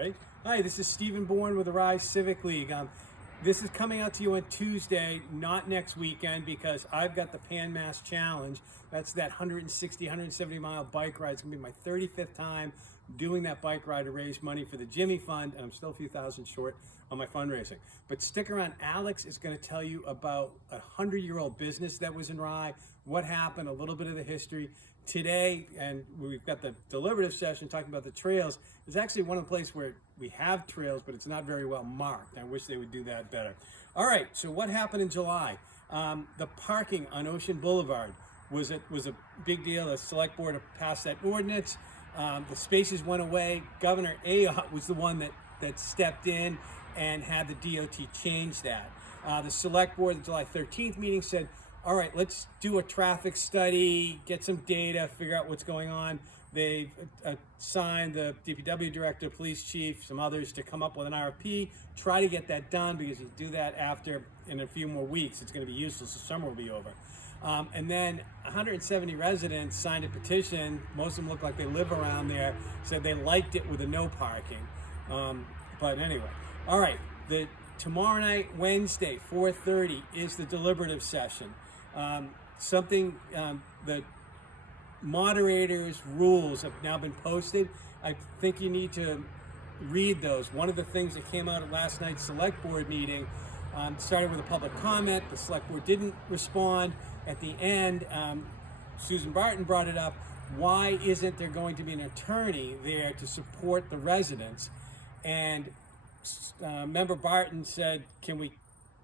Right? Hi, this is Stephen Bourne with the Rise Civic League. This is coming out to you on Tuesday, not next weekend, because I've got the Pan Mass Challenge. That's that 160, 170 mile bike ride. It's going to be my 35th time doing that bike ride to raise money for the Jimmy Fund, and I'm still a few thousand short on my fundraising. But stick around. Alex is going to tell you about a 100-year-old business that was in Rye, what happened, a little bit of the history. Today, and we've got the deliberative session talking about the trails. It's actually one of the places where we have trails, but it's not very well marked. I wish they would do that better. All right, so what happened in July? The parking on Ocean Boulevard was a big deal. The select board passed that ordinance. The spaces went away. Governor Ayotte was the one that stepped in and had the DOT change that. The select board, the July 13th meeting said, all right, let's do a traffic study, get some data, figure out what's going on. They've assigned the DPW director, police chief, some others to come up with an RFP, try to get that done, because you do that in a few more weeks, it's going to be useless. The summer will be over. And then 170 residents signed a petition. Most of them look like they live around there, said they liked it with the no parking. But anyway, all right, tomorrow night, Wednesday, 4:30, is the deliberative session. The moderators' rules have now been posted. I think you need to read those. One of the things that came out at last night's select board meeting started with a public comment. The select board didn't respond. At the end, Susan Barton brought it up. Why isn't there going to be an attorney there to support the residents? And Member Barton said, can we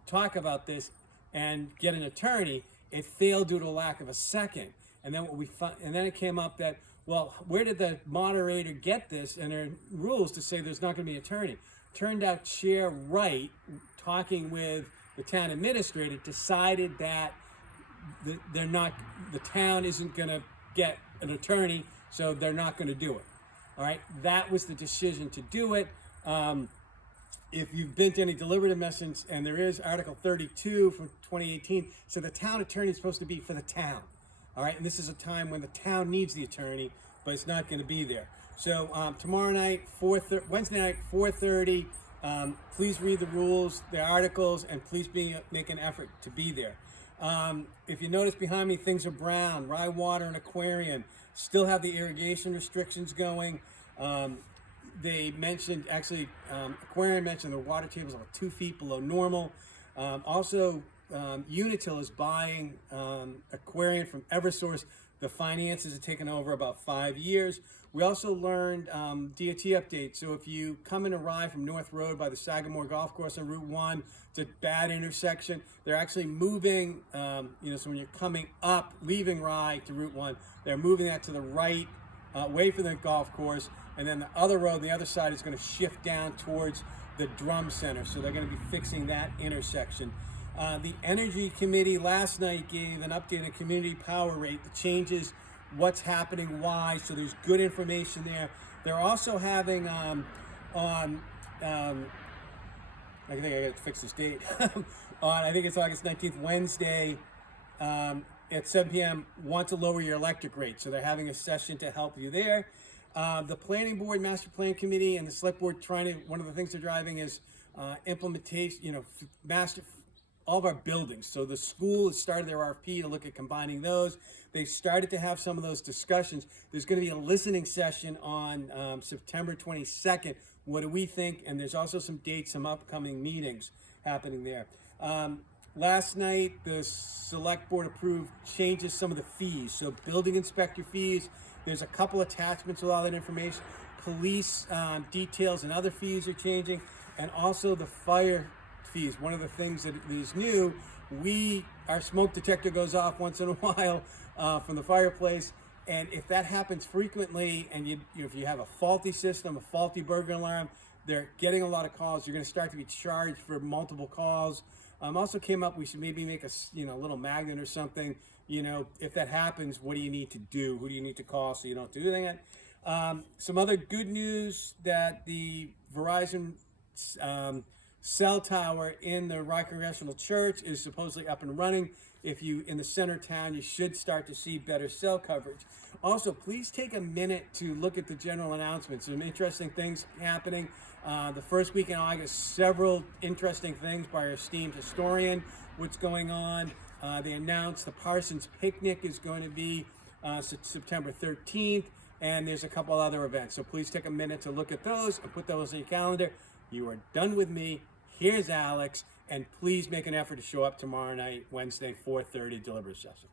talk about this and get an attorney? It failed due to a lack of a second. And then it came up that, well, where did the moderator get this in her rules to say there's not going to be an attorney? Turned out Chair Wright, talking with the town administrator, decided that the town isn't going to get an attorney, so they're not going to do it. All right, that was the decision to do it. If you've been to any deliberative sessions, and there is Article 32 from 2018, so the town attorney is supposed to be for the town. All right, and this is a time when the town needs the attorney, but it's not going to be there. So tomorrow night, Wednesday night, 4:30, please read the rules, the articles, and please make an effort to be there. If you notice behind me, things are brown. Rye Water and Aquarium still have the irrigation restrictions going. They mentioned, Aquarium mentioned the water table is about 2 feet below normal. Also, Unitil is buying Aquarium from Eversource. The finances have taken over about 5 years. We also learned DOT updates. So if you come in a ride from North Road by the Sagamore Golf Course on Route 1, it's a bad intersection. They're actually moving, so when you're coming up, leaving Rye to Route 1, they're moving that to the right, away from the golf course. And then the other road, the other side, is going to shift down towards the Drum Center. So they're going to be fixing that intersection. The Energy Committee last night gave an update on community power rate, the changes, what's happening, why. So there's good information there. They're also having I think I got to fix this date. I think it's August 19th, Wednesday, at 7 p.m. want to lower your electric rate. So they're having a session to help you there. The Planning Board, Master Plan Committee, and the Select Board one of the things they're driving is implementation, all of our buildings. So the school has started their RFP to look at combining those. They started to have some of those discussions. There's going to be a listening session on September 22nd. What do we think? And there's also some dates, some upcoming meetings happening there. Last night, the Select Board approved changes some of the fees. So building inspector fees, there's a couple attachments with all that information. Police details and other fees are changing. And also the fire fees. One of the things that is new, our smoke detector goes off once in a while from the fireplace. And if that happens frequently, and if you have a faulty system, a faulty burglar alarm, they're getting a lot of calls. You're going to start to be charged for multiple calls. Also came up, we should maybe make a little magnet or something. If that happens, what do you need to do? Who do you need to call so you don't do that? Some other good news that the Verizon cell tower in the Rock Congregational Church is supposedly up and running. If you in the center town, you should start to see better cell coverage. Also, please take a minute to look at the general announcements. Some interesting things happening. The first week in August, several interesting things by our esteemed historian. What's going on? They announced the Parsons Picnic is going to be September 13th, and there's a couple other events. So please take a minute to look at those and put those in your calendar. You are done with me. Here's Alex, and please make an effort to show up tomorrow night, Wednesday, 4:30, deliberative session.